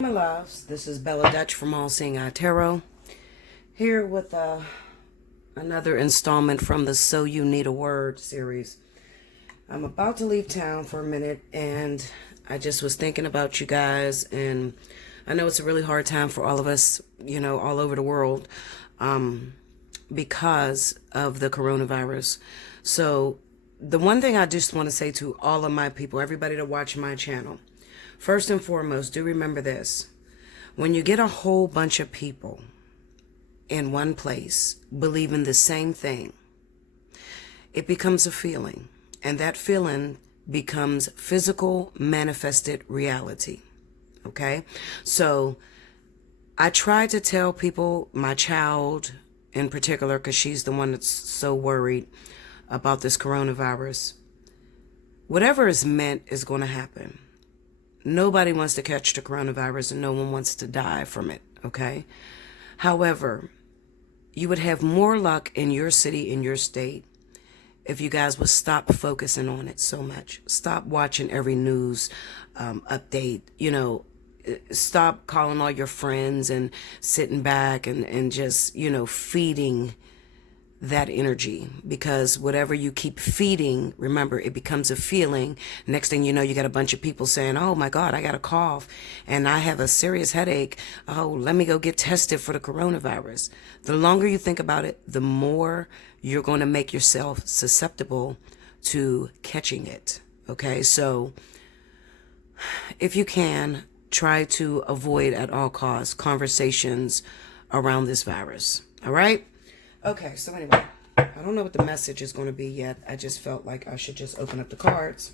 My loves, this is Bella Dutch from Allseeingeyetarot, here with another installment from the So You Need a Word series. I'm about to leave town for a minute, and I just was thinking about you guys, and I know it's a really hard time for all of us, you know, all over the world, because of the coronavirus. So the one thing I just want to say to all of my people, everybody that watch my channel, first and foremost, do remember this. When you get a whole bunch of people in one place believing the same thing, it becomes a feeling. And that feeling becomes physical, manifested reality. Okay? So I try to tell people, my child in particular, because she's the one that's so worried about this coronavirus, whatever is meant is going to happen. Nobody wants to catch the coronavirus and no one wants to die from it, okay? However, you would have more luck in your city, in your state, if you guys would stop focusing on it so much. Stop watching every news update, you know, stop calling all your friends and sitting back and just, you know, feeding that energy, because whatever you keep feeding, remember, it becomes a feeling. Next thing you know, you got a bunch of people saying, oh my God, I got a cough and I have a serious headache. Oh, let me go get tested for the coronavirus. The longer you think about it, the more you're going to make yourself susceptible to catching it. Okay, so if you can, try to avoid at all costs conversations around this virus. All right? Okay, so anyway, I don't know what the message is going to be yet. I just felt like I should just open up the cards.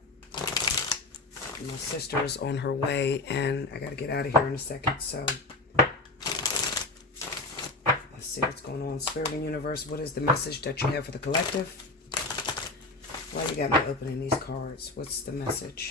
My sister is on her way, and I got to get out of here in a second, so let's see what's going on. Spirit and Universe, what is the message that you have for the collective? Why you got me opening these cards? What's the message?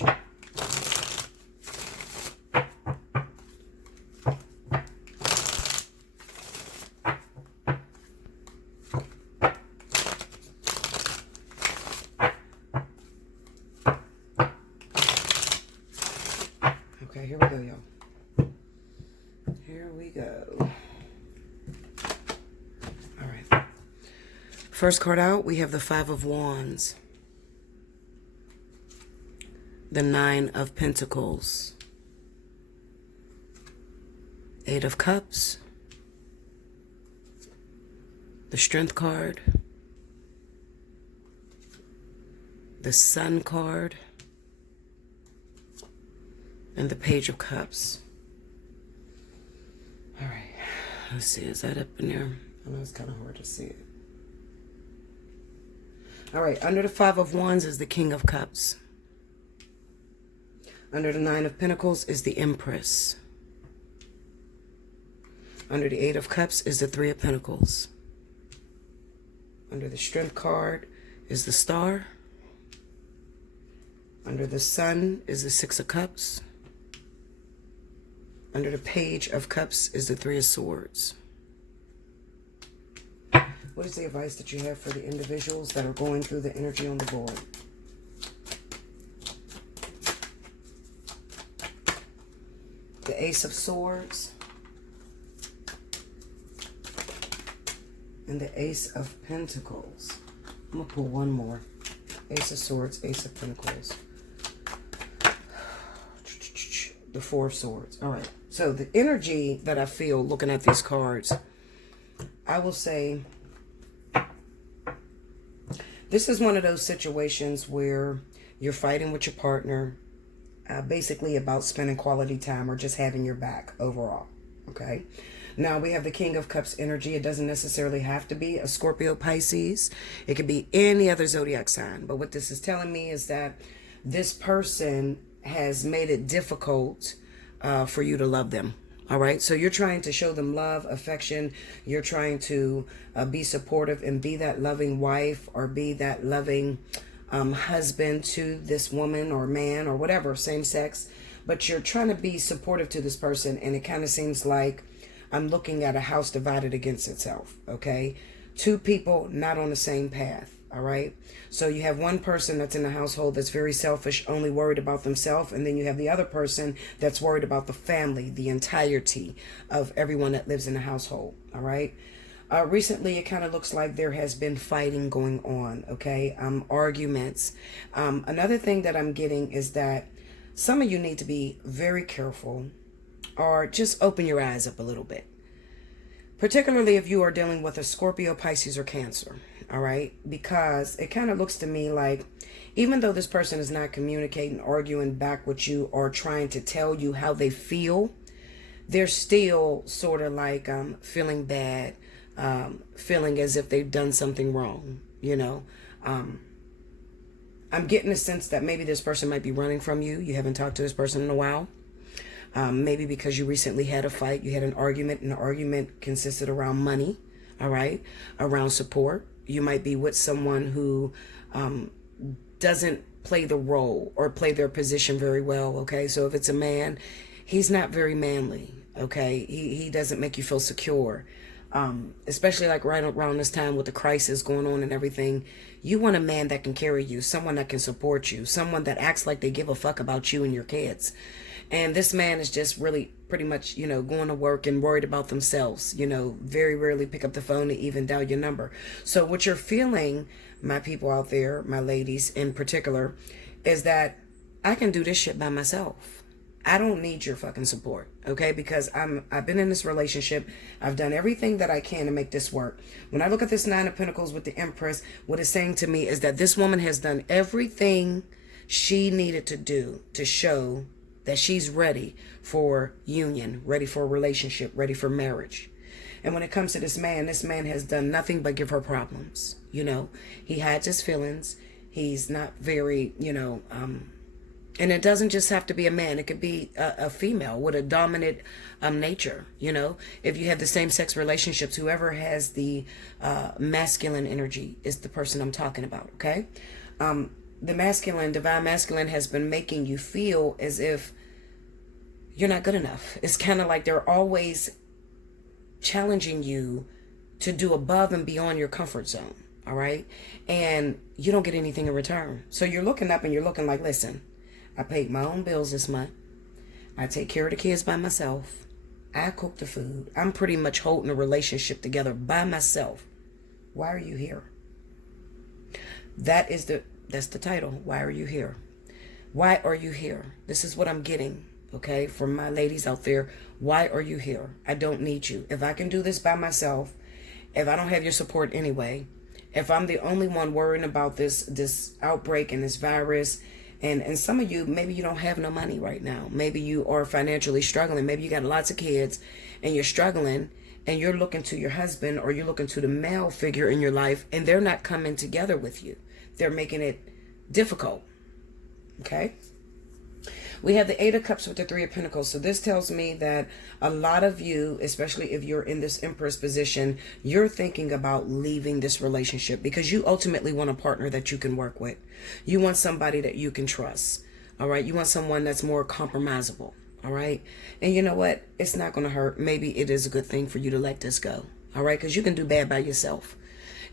Okay, here we go, y'all. Here we go. All right. First card out, we have the Five of Wands. The Nine of Pentacles. Eight of Cups. The Strength card. The Sun card. And the Page of Cups. All right. Let's see. Is that up in there? I know it's kind of hard to see it. All right. Under the Five of Wands is the King of Cups. Under the Nine of Pentacles is the Empress. Under the Eight of Cups is the Three of Pentacles. Under the Strength card is the Star. Under the Sun is the Six of Cups. Under the Page of Cups is the Three of Swords. What is the advice that you have for the individuals that are going through the energy on the board? The Ace of Swords. And the Ace of Pentacles. I'm going to pull one more. Ace of Swords, Ace of Pentacles. The Four of Swords. All right. So the energy that I feel looking at these cards, I will say this is one of those situations where you're fighting with your partner, basically about spending quality time or just having your back overall. Okay. Now we have the King of Cups energy. It doesn't necessarily have to be a Scorpio, Pisces. It could be any other zodiac sign. But what this is telling me is that this person has made it difficult for you to love them. All right. So you're trying to show them love, affection. You're trying to be supportive and be that loving wife or be that loving husband to this woman or man or whatever, same sex. But you're trying to be supportive to this person. And it kind of seems like I'm looking at a house divided against itself. Okay. Two people not on the same path. All right. So you have one person that's in the household that's very selfish, only worried about themselves. And then you have the other person that's worried about the family, the entirety of everyone that lives in the household. All right. Recently, it kind of looks like there has been fighting going on. Okay. Arguments. Another thing that I'm getting is that some of you need to be very careful or just open your eyes up a little bit. Particularly if you are dealing with a Scorpio, Pisces, or Cancer. All right. Because it kind of looks to me like even though this person is not communicating, arguing back with you, or trying to tell you how they feel, they're still sort of like feeling bad, feeling as if they've done something wrong. You know, I'm getting a sense that maybe this person might be running from you. You haven't talked to this person in a while. Maybe because you recently had a fight, you had an argument, and the argument consisted around money, all right, around support. You might be with someone who doesn't play the role or play their position very well, okay? So if it's a man, he's not very manly, okay? He doesn't make you feel secure, especially like right around this time with the crisis going on and everything. You want a man that can carry you, someone that can support you, someone that acts like they give a fuck about you and your kids. And this man is just really pretty much, you know, going to work and worried about themselves, you know, very rarely pick up the phone to even dial your number. So what you're feeling, my people out there, my ladies in particular, is that I can do this shit by myself. I don't need your fucking support, okay? Because I've been in this relationship. I've done everything that I can to make this work. When I look at this Nine of Pentacles with the Empress, what it's saying to me is that this woman has done everything she needed to do to show that she's ready for union, ready for a relationship, ready for marriage. And when it comes to this man has done nothing but give her problems. You know, he hides his feelings. He's not very, you know, and it doesn't just have to be a man. It could be a female with a dominant nature. You know, if you have the same sex relationships, whoever has the masculine energy is the person I'm talking about. Okay. The masculine, divine masculine, has been making you feel as if you're not good enough. It's kind of like they're always challenging you to do above and beyond your comfort zone. All right. And you don't get anything in return. So you're looking up and you're looking like, listen, I paid my own bills this month. I take care of the kids by myself. I cook the food. I'm pretty much holding a relationship together by myself. Why are you here? That's the title. Why are you here? Why are you here? This is what I'm getting, okay, from my ladies out there. Why are you here? I don't need you. If I can do this by myself, if I don't have your support anyway, if I'm the only one worrying about this outbreak and this virus, and some of you, maybe you don't have no money right now. Maybe you are financially struggling. Maybe you got lots of kids and you're struggling, and you're looking to your husband or you're looking to the male figure in your life, and they're not coming together with you. They're making it difficult. Okay. We have the Eight of Cups with the Three of Pentacles. So this tells me that a lot of you, especially if you're in this Empress position, you're thinking about leaving this relationship because you ultimately want a partner that you can work with. You want somebody that you can trust. All right. You want someone that's more compromisable. All right. And you know what? It's not going to hurt. Maybe it is a good thing for you to let this go. All right. Because you can do bad by yourself.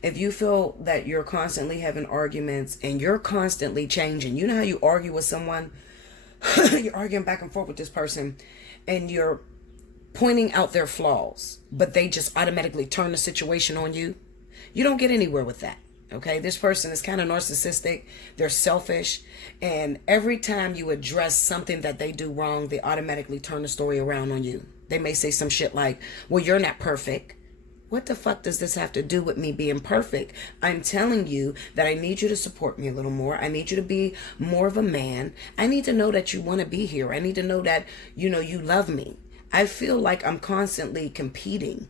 If you feel that you're constantly having arguments and you're constantly changing, you know how you argue with someone, you're arguing back and forth with this person and you're pointing out their flaws, but they just automatically turn the situation on you. You don't get anywhere with that. Okay. This person is kind of narcissistic. They're selfish. And every time you address something that they do wrong, they automatically turn the story around on you. They may say some shit like, well, you're not perfect. What the fuck does this have to do with me being perfect? I'm telling you that I need you to support me a little more. I need you to be more of a man. I need to know that you want to be here. I need to know that, you know, you love me. I feel like I'm constantly competing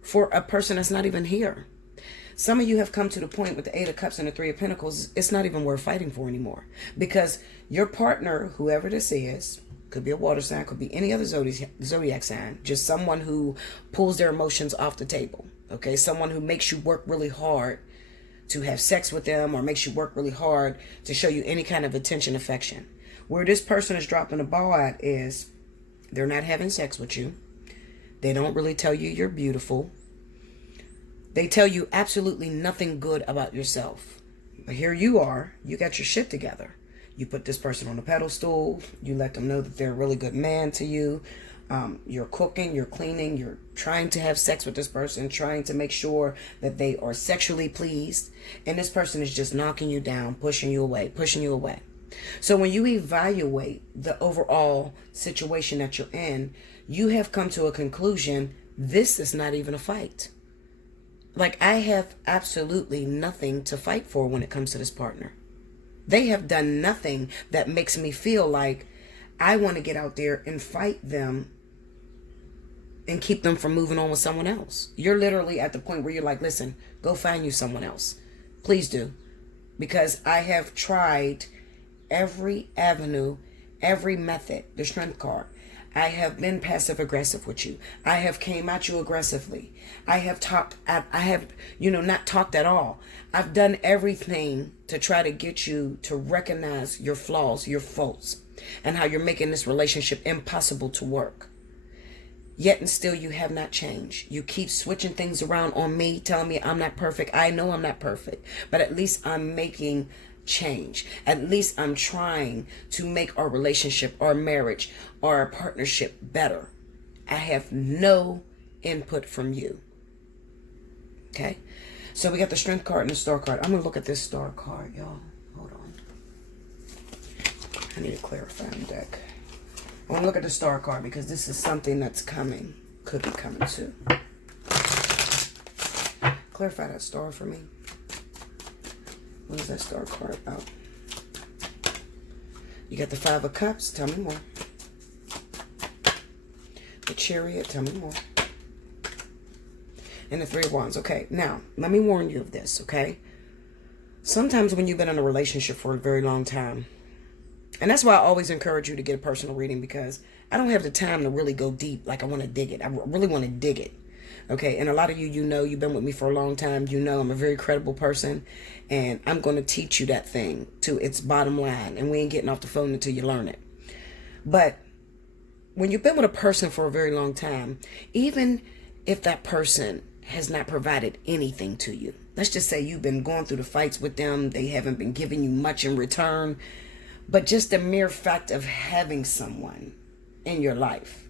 for a person that's not even here. Some of you have come to the point with the Eight of Cups and the Three of Pentacles, it's not even worth fighting for anymore. Because your partner, whoever this is, could be a water sign, could be any other zodiac sign, just someone who pulls their emotions off the table, okay? Someone who makes you work really hard to have sex with them or makes you work really hard to show you any kind of attention, affection. Where this person is dropping the ball at is they're not having sex with you. They don't really tell you you're beautiful. They tell you absolutely nothing good about yourself. But here you are, you got your shit together. You put this person on a pedestal. You let them know that they're a really good man to you. You're cooking, you're cleaning, you're trying to have sex with this person, trying to make sure that they are sexually pleased. And this person is just knocking you down, pushing you away, pushing you away. So when you evaluate the overall situation that you're in, you have come to a conclusion, this is not even a fight. Like, I have absolutely nothing to fight for when it comes to this partner. They have done nothing that makes me feel like I want to get out there and fight them and keep them from moving on with someone else. You're literally at the point where you're like, listen, go find you someone else. Please do. Because I have tried every avenue, every method, the strength card. I have been passive aggressive with you. I have came at you aggressively. I have talked, I have, not talked at all. I've done everything to try to get you to recognize your flaws, your faults, and how you're making this relationship impossible to work. Yet and still you have not changed. You keep switching things around on me, telling me I'm not perfect. I know I'm not perfect, but at least I'm making change. At least I'm trying to make our relationship, our marriage, our partnership better. I have no input from you. Okay? So we got the strength card and the star card. I'm going to look at this star card, y'all. Hold on. I need a clarifying deck. I want to look at the star card because this is something that's coming. Could be coming too. Clarify that star for me. What is that star card about? You got the Five of Cups. Tell me more. The Chariot. Tell me more. And the Three of Wands. Okay, now, let me warn you of this, okay? Sometimes when you've been in a relationship for a very long time, and that's why I always encourage you to get a personal reading, because I don't have the time to really go deep. Like, I want to dig it. I really want to dig it. Okay, and a lot of you, you've been with me for a long time. You know I'm a very credible person, and I'm going to teach you that thing to its bottom line, and we ain't getting off the phone until you learn it. But when you've been with a person for a very long time, even if that person has not provided anything to you, let's just say you've been going through the fights with them, they haven't been giving you much in return, but just the mere fact of having someone in your life,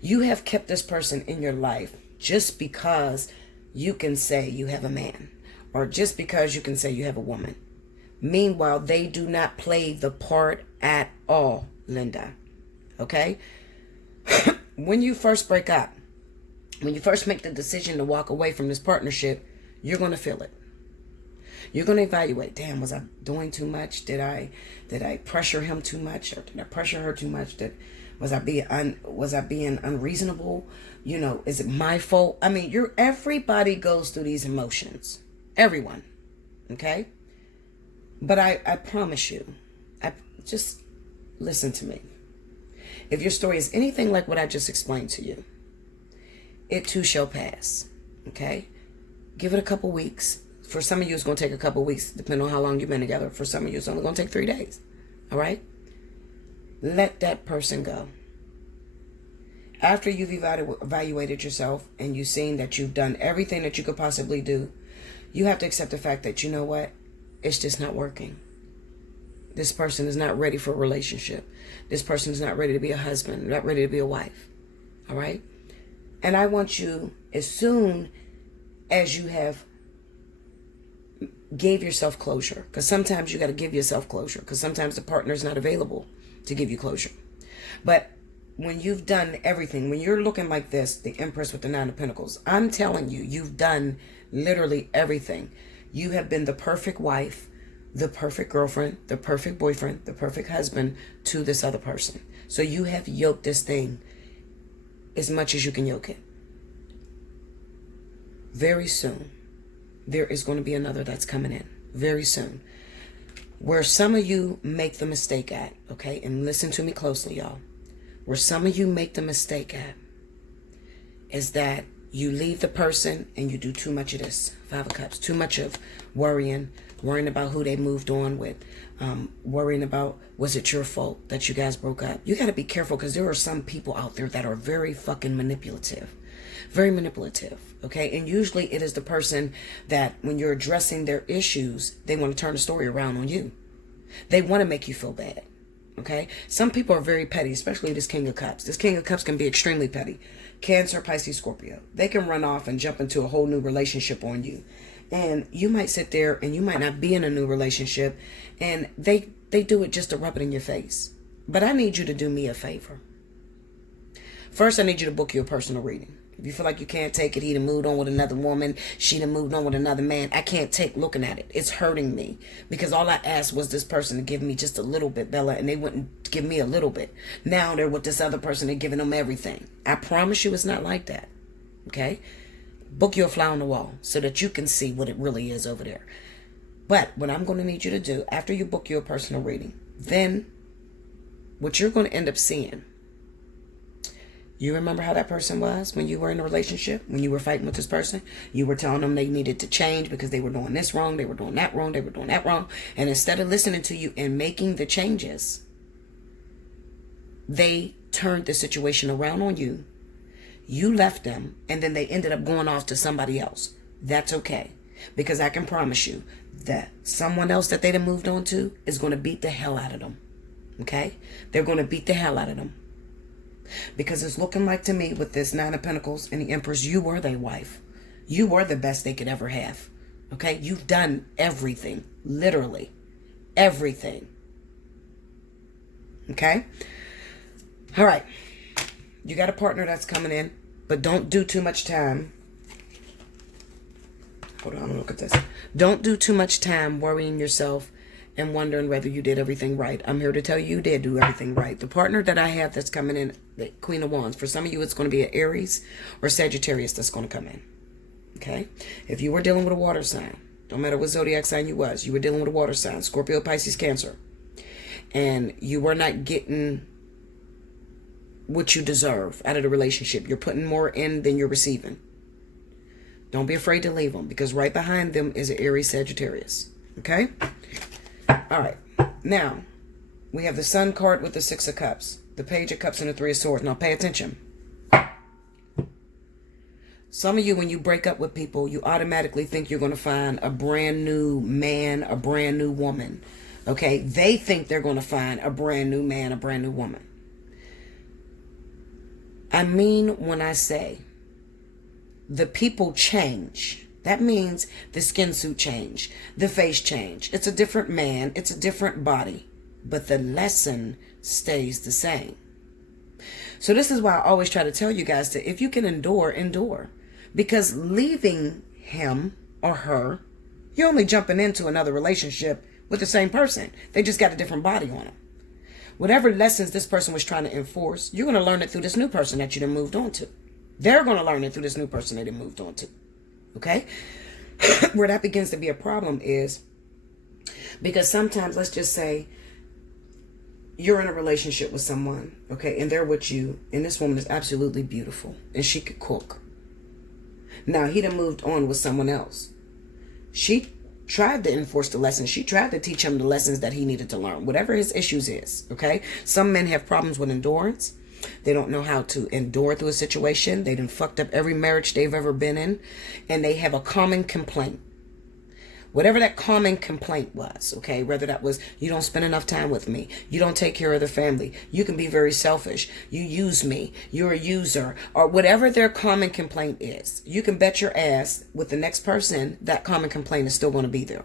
you have kept this person in your life just because you can say you have a man, or just because you can say you have a woman. Meanwhile, they do not play the part at all, Linda. Okay? When you first break up, when you first make the decision to walk away from this partnership, you're going to feel it. You're going to evaluate, damn, was I doing too much? Did I pressure him too much? Or did I pressure her too much? Was I being unreasonable? Is it my fault? I mean, everybody goes through these emotions. Everyone. Okay? But I promise you, just listen to me. If your story is anything like what I just explained to you, it too shall pass. Okay? Give it a couple weeks. For some of you, it's going to take a couple weeks, depending on how long you've been together. For some of you, it's only going to take 3 days. All right? Let that person go. After you've evaluated yourself and you've seen that you've done everything that you could possibly do, you have to accept the fact that, you know what? It's just not working. This person is not ready for a relationship. This person is not ready to be a husband, not ready to be a wife. All right? And I want you, as soon as you have gave yourself closure, because sometimes you got to give yourself closure, because sometimes the partner is not available to give you closure. But when you've done everything, when you're looking like this, the Empress with the Nine of Pentacles, I'm telling you, you've done literally everything. You have been the perfect wife, the perfect girlfriend, the perfect boyfriend, the perfect husband to this other person. So you have yoked this thing as much as you can yoke it. Very soon, there is going to be another that's coming in. Very soon. Where some of you make the mistake at, okay? And listen to me closely, y'all. Where some of you make the mistake at is that You leave the person and you do too much of this. Five of Cups. Too much of worrying about who they moved on with. Worrying about, was it your fault that you guys broke up? You got to be careful, because there are some people out there that are very fucking manipulative. Very manipulative. Okay? And usually it is the person that when you're addressing their issues, they want to turn the story around on you. They want to make you feel bad. Okay? Some people are very petty, especially this King of Cups. This King of Cups can be extremely petty. Cancer, Pisces, Scorpio. They can run off and jump into a whole new relationship on you. And you might sit there and you might not be in a new relationship, and they do it just to rub it in your face. But I need you to do me a favor. First, I need you to book you a personal reading. If you feel like you can't take it, he done moved on with another woman, she done moved on with another man, I can't take looking at it. It's hurting me, because all I asked was this person to give me just a little bit, Bella, and they wouldn't give me a little bit. Now they're with this other person and giving them everything. I promise you it's not like that. Okay? Book your fly on the wall so that you can see what it really is over there. But what I'm going to need you to do after you book your personal reading, then what you're going to end up seeing, you remember how that person was when you were in a relationship, when you were fighting with this person? You were telling them they needed to change because they were doing this wrong, they were doing that wrong, they were doing that wrong. And instead of listening to you and making the changes, they turned the situation around on you. You left them, and then they ended up going off to somebody else. That's okay, because I can promise you that someone else that they done moved on to is going to beat the hell out of them. Okay? They're going to beat the hell out of them. Because it's looking like to me with this Nine of Pentacles and the Empress, you were their wife. You were the best they could ever have. Okay? You've done everything. Literally. Everything. Okay? All right. You got a partner that's coming in, but don't do too much time. Hold on, look at this. Don't do too much time worrying yourself and wondering whether you did everything right. I'm here to tell you did do everything right. The partner that I have that's coming in, the Queen of Wands, for some of you it's going to be an Aries or Sagittarius that's going to come in. Okay? If you were dealing with a water sign, don't matter what zodiac sign you were dealing with a water sign, Scorpio, Pisces, Cancer, and you were not getting what you deserve out of the relationship. You're putting more in than you're receiving. Don't be afraid to leave them, because right behind them is an Aries, Sagittarius. Okay? All right. Now, we have the Sun card with the Six of Cups, the Page of Cups, and the Three of Swords. Now, pay attention. Some of you, when you break up with people, you automatically think you're going to find a brand new man, a brand new woman. Okay? They think they're going to find a brand new man, a brand new woman. I mean, when I say the people change, that means the skin suit change, the face change. It's a different man, it's a different body, but the lesson stays the same. So this is why I always try to tell you guys that if you can endure, endure. Because leaving him or her, you're only jumping into another relationship with the same person. They just got a different body on them. Whatever lessons this person was trying to enforce, you're going to learn it through this new person that you done moved on to. They're going to learn it through this new person they done moved on to. Okay? Where that begins to be a problem is because sometimes, let's just say, you're in a relationship with someone, okay, and they're with you, and this woman is absolutely beautiful, and she could cook. Now, he done moved on with someone else. She tried to enforce the lessons. She tried to teach him the lessons that he needed to learn, whatever his issues is, okay? Some men have problems with endurance. They don't know how to endure through a situation. They done fucked up every marriage they've ever been in, and they have a common complaint. Whatever that common complaint was, okay, whether that was, you don't spend enough time with me, you don't take care of the family, you can be very selfish, you use me, you're a user, or whatever their common complaint is, you can bet your ass with the next person that common complaint is still going to be there.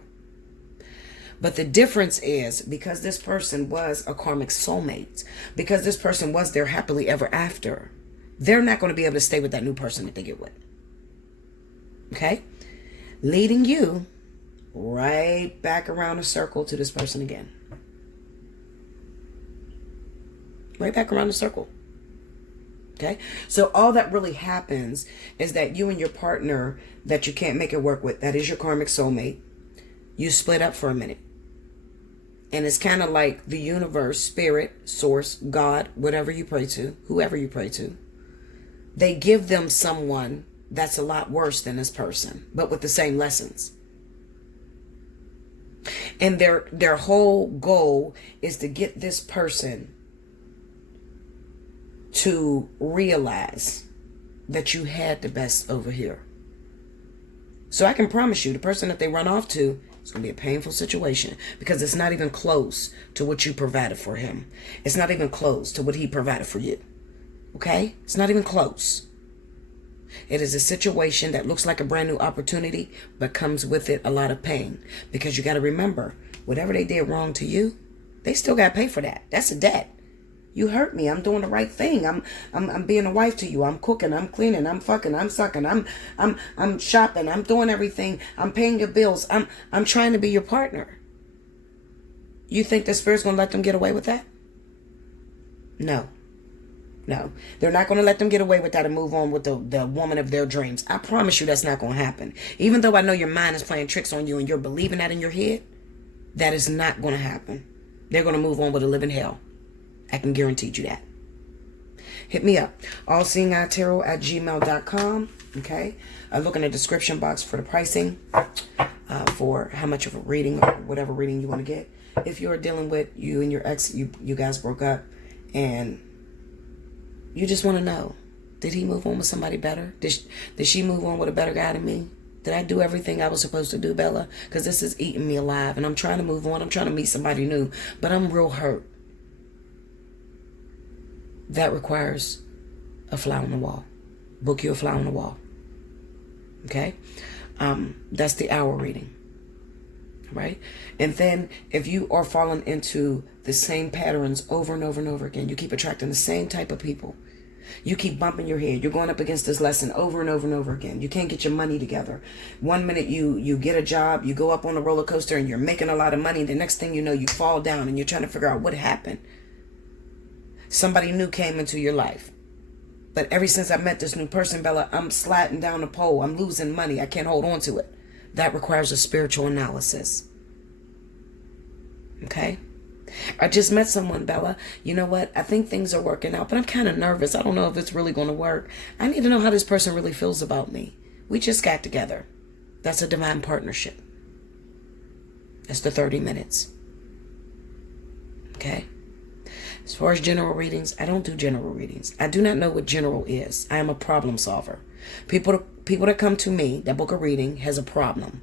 But the difference is, because this person was a karmic soulmate, because this person was there happily ever after, they're not going to be able to stay with that new person that they get with. Okay? Leading you right back around a circle to this person again. Right back around the circle. Okay? So all that really happens is that you and your partner that you can't make it work with, that is your karmic soulmate, you split up for a minute. And it's kind of like the universe, spirit, source, God, whatever you pray to, whoever you pray to, they give them someone that's a lot worse than this person, but with the same lessons. And their whole goal is to get this person to realize that you had the best over here. So I can promise you, the person that they run off to, it's going to be a painful situation, because it's not even close to what you provided for him. It's not even close to what he provided for you. Okay? It's not even close. It is a situation that looks like a brand new opportunity, but comes with it a lot of pain. Because you got to remember, whatever they did wrong to you, they still got to pay for that. That's a debt. You hurt me. I'm doing the right thing. I'm being a wife to you. I'm cooking. I'm cleaning. I'm fucking. I'm sucking. I'm shopping. I'm doing everything. I'm paying your bills. I'm trying to be your partner. You think the Spirit's gonna let them get away with that? No. No. They're not gonna let them get away with that and move on with the woman of their dreams. I promise you that's not gonna happen. Even though I know your mind is playing tricks on you and you're believing that in your head, that is not gonna happen. They're gonna move on with a living hell. I can guarantee you that. Hit me up. Allseeingeyetarot@gmail.com. Okay. Look in the description box for the pricing for how much of a reading or whatever reading you want to get. If you're dealing with you and your ex, you guys broke up and you just want to know, did he move on with somebody better? Did she move on with a better guy than me? Did I do everything I was supposed to do, Bella? Because this is eating me alive and I'm trying to move on. I'm trying to meet somebody new, but I'm real hurt. That requires a fly on the wall. Book you a fly on the wall. Okay? That's the hour reading. Right? And then if you are falling into the same patterns over and over and over again, you keep attracting the same type of people. You keep bumping your head. You're going up against this lesson over and over and over again. You can't get your money together. One minute you get a job, you go up on a roller coaster and you're making a lot of money. The next thing you know, you fall down and you're trying to figure out what happened. Somebody new came into your life. But ever since I met this new person, Bella, I'm sliding down the pole. I'm losing money. I can't hold on to it. That requires a spiritual analysis. Okay? I just met someone, Bella. You know what? I think things are working out, but I'm kind of nervous. I don't know if it's really going to work. I need to know how this person really feels about me. We just got together. That's a divine partnership. That's the 30 minutes. Okay? As far as general readings, I don't do general readings. I do not know what general is. I am a problem solver. People that come to me that book a reading has a problem.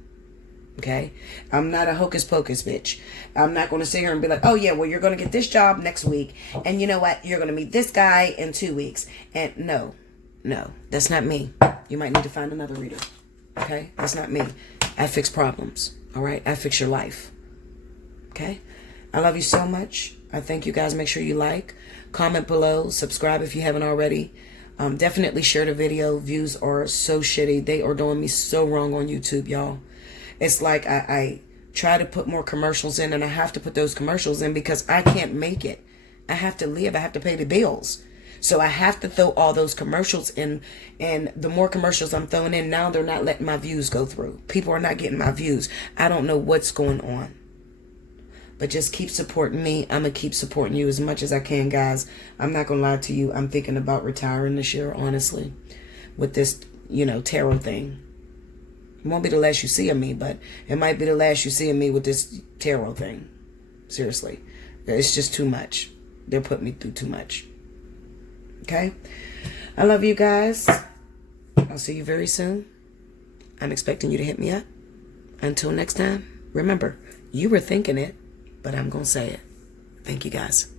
Okay? I'm not a hocus pocus bitch. I'm not going to sit here and be like, oh yeah, well you're going to get this job next week. And you know what? You're going to meet this guy in 2 weeks. And no, that's not me. You might need to find another reader. Okay? That's not me. I fix problems. All right? I fix your life. Okay? I love you so much. I thank you guys. Make sure you like, comment below, subscribe if you haven't already. Definitely share the video. Views are so shitty. They are doing me so wrong on YouTube, y'all. It's like I try to put more commercials in and I have to put those commercials in because I can't make it. I have to live. I have to pay the bills. So I have to throw all those commercials in, and the more commercials I'm throwing in, now they're not letting my views go through. People are not getting my views. I don't know what's going on. But just keep supporting me. I'm going to keep supporting you as much as I can, guys. I'm not going to lie to you. I'm thinking about retiring this year, honestly, with this, tarot thing. It won't be the last you see of me, but it might be the last you see of me with this tarot thing. Seriously. It's just too much. They're putting me through too much. Okay? I love you guys. I'll see you very soon. I'm expecting you to hit me up. Until next time, remember, you were thinking it, but I'm going to say it. Thank you, guys.